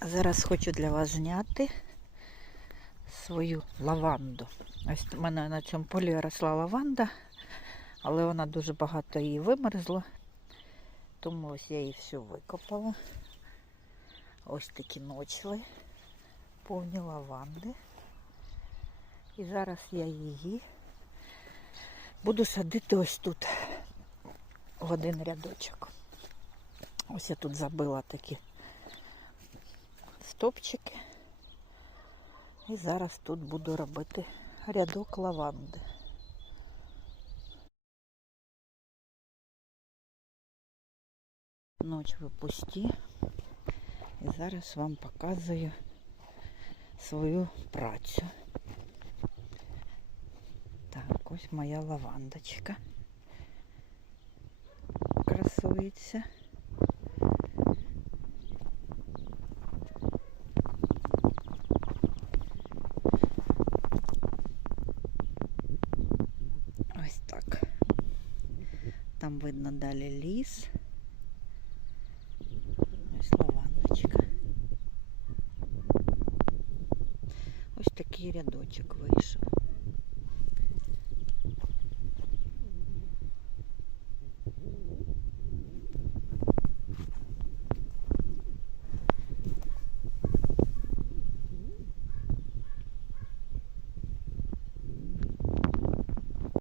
Зараз хочу для вас зняти свою лаванду. Ось у мене на цьому полі росла лаванда, але вона дуже багато її вимерзла. Тому ось я її всю викопала. Ось такі ночли, повні лаванди. І зараз я її буду садити ось тут в один рядочок. Ось я тут забила такі стопчики. І зараз тут буду робити рядок лаванди. Ночі пусті. І зараз вам показую свою працю. Так, ось моя лавандочка. Красується. Ось так. Там видно далі ліс. Ось лавандочка. Ось такий рядочок вийшов.